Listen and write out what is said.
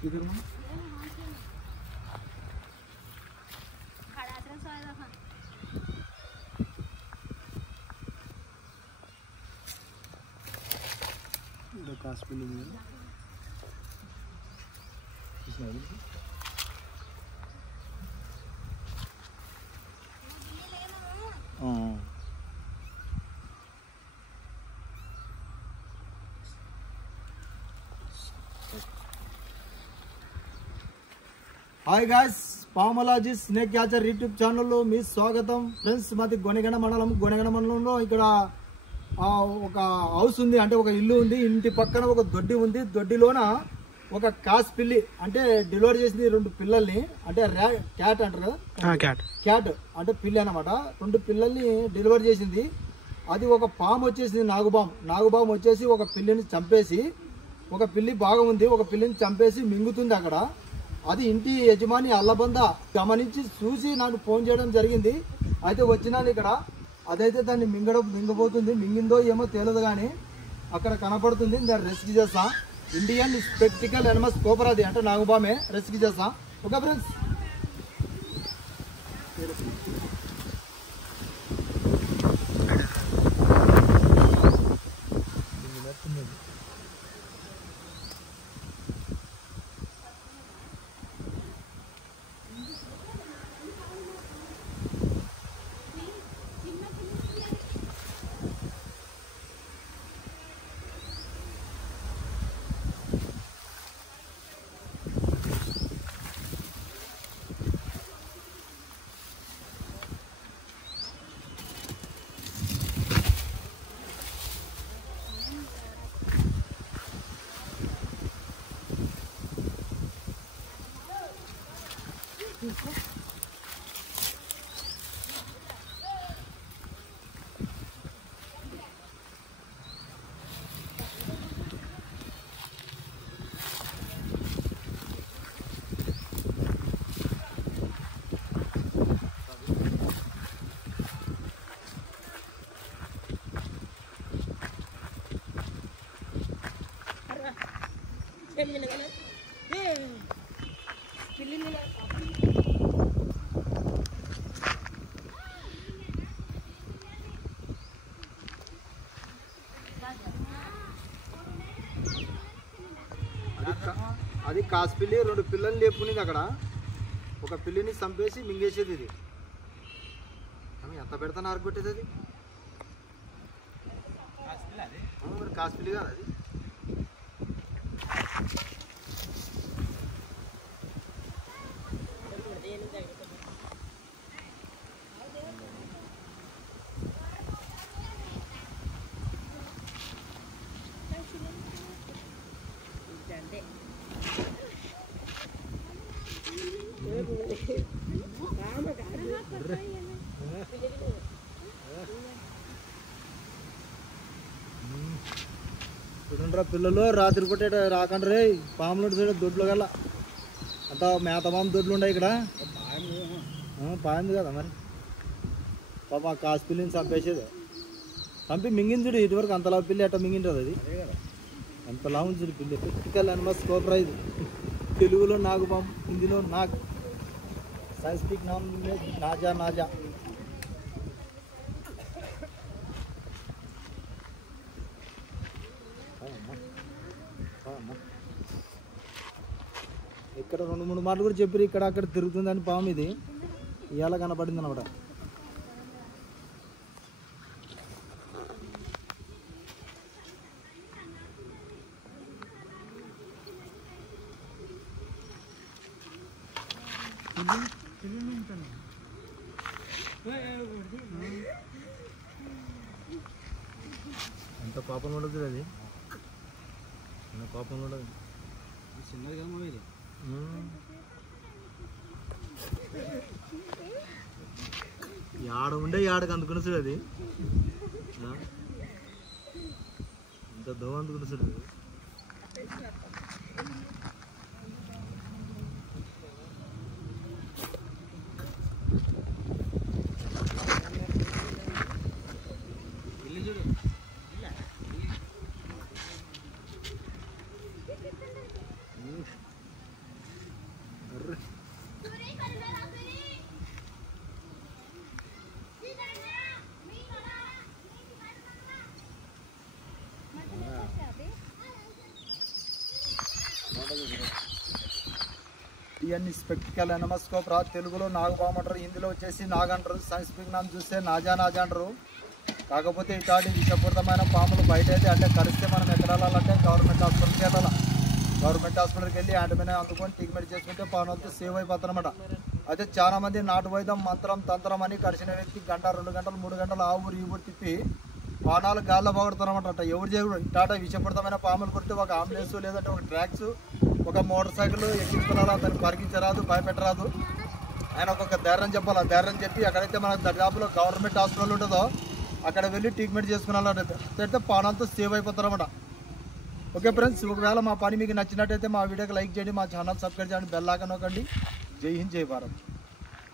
इधर में काश पे नहीं है इसमें हाँ हाय गाइस పామలాజీ స్నేక్ క్యాచర్ యూట్యూబ్ ఛానల్లో మీ స్వాగతం ఫ్రెండ్స్ మాది గొనెగండ మండలంలో ఇక్కడ ఒక హౌస్ ఉంది అంటే ఒక ఇల్లు ఉంది ఇంటి పక్కన ఒక దొడ్డి ఉంది దొడ్డిలోన ఒక కాస్ పిల్లి అంటే డెలివరీ చేసింది 2 పిల్లల్ని అంటే క్యాట్ అంటారు కదా క్యాట్ అంటే పిల్లి అన్నమాట 2 పిల్లల్ని డెలివరీ చేసింది అది ఒక పాము వచ్చేసింది నాగుబాము వచ్చేసి ఒక పిల్లిని చంపేసి ఒక పిల్లి బాగా ఉంది ఒక పిల్లిని చంపేసి మింగుతుంది అక్కడ అది ఇంటి యజమాని అల్లబంద గమనించి చూసి నాకు ఫోన్ చేయడం జరిగింది అయితే వచ్చినాను ఇక్కడ అదైతే దాన్ని మింగబోతుంది మింగిందో ఏమో తెలియదు కానీ అక్కడ కనపడుతుంది దాన్ని రెస్క్యూ చేస్తా ఇండియన్ స్పెక్టికల్ ఎనిమల్స్ కోపర్ అది అంటే నాగుబామే రెస్క్యూ చేస్తా ఓకే ఫ్రెండ్స్ అది కాస్ పిల్లి 2 పిల్లల్ని లేపుకునేది అక్కడ ఒక పిల్లిని చంపేసి మింగేసేది ఇది ఎంత పెడతాను ఆరగొట్టేది అది మరి కాస్ పిల్లి కాదు అది చూడండిరా పిల్లలు రాత్రి పూట రాకండి రే పాములు చూడ దొడ్లు గల అంత మేత పాము దొడ్లు ఉన్నాయి ఇక్కడ పాయింది కదా మరి పాప ఆ కాసు పిల్లిని చంపేసేది చంపి మింగింది చూడు ఇటువరకు అంతలా పిల్లి అట్ట మింగింటుంది అది అంతలా ఉంది చూడు పిల్లి ప్రాక్టికల్ ఎనిమల్స్ కోబ్రా ఇది తెలుగులో నాగుపాము హిందీలో నాగ్ సైంటిఫిక్ నామ్ నాజా ఇక్కడ 2-3 మాటలు కూడా చెప్పారు ఇక్కడ అక్కడ తిరుగుతుందని పాము ఇది ఇవాళ కనపడింది అనమాట ఎంత పాపం ఉండదు అది పాపం ఉండదు చిన్నది కదా ఇది యాడ ఉండే యాడకి అందుకుని చూడు అది ఇంత దోవ అందుకుని చూడు టిఎన్ స్పెక్టికల్ ఎనమస్కోప్ రా, తెలుగులో నాగపాము అంటారు, హిందీలో వచ్చేసి నాగ అంటారు, సైంటిఫిక్ నామ్ చూస్తే నాజా అంటారు. కాకపోతే ఇట్లాంటి విషపూరితమైన పాములు బయట అయితే అంటే కరిస్తే మనం ఎక్కడ వెళ్ళాలంటే గవర్నమెంట్ హాస్పిటల్కి వెళ్ళాలి. గవర్నమెంట్ హాస్పిటల్కి వెళ్ళి యాంటీమైనా అందుకొని ట్రీట్మెంట్ చేసుకుంటే పాములతో సేవ్ అయిపోతారనమాట. అయితే చాలా మంది నాటు వైద్యం మంత్రం తంత్రం అని కరిచిన వ్యక్తి గంట 2 గంటలు 3 గంటలు ఆ ఊరు ఈ ఊరు తిప్పి పానాలు గాల్లో పోగొడతారనమాట. ఎవరు చేయకూడదు. ఇట్లాంటి విషపూరితమైన పాములు కొడితే ఒక అంబులెన్స్ లేదంటే ఒక ట్రాక్స్ ఒక మోటార్ సైకిల్ ఎక్కించుకోవాలా, దాన్ని పరిగించరాదు, భయపెట్టరాదు. ఆయన ఒక్కొక్క ధైర్యం చెప్పాలి. ఆ ధైర్యం చెప్పి ఎక్కడైతే మనకు దర్యాపులో గవర్నమెంట్ హాస్పిటల్ ఉంటుందో అక్కడ వెళ్ళి ట్రీట్మెంట్ చేసుకున్నట్లయితే పానాలతో సేవ్ అయిపోతారన్నమాట. ఓకే ఫ్రెండ్స్, ఒకవేళ మా పని మీకు నచ్చినట్టయితే మా వీడియోకి లైక్ చేయండి, మా ఛానల్ సబ్స్క్రైబ్ చేయండి, బెల్ ఐకాన్ నొక్కండి. జై హింద్, జై భారత్.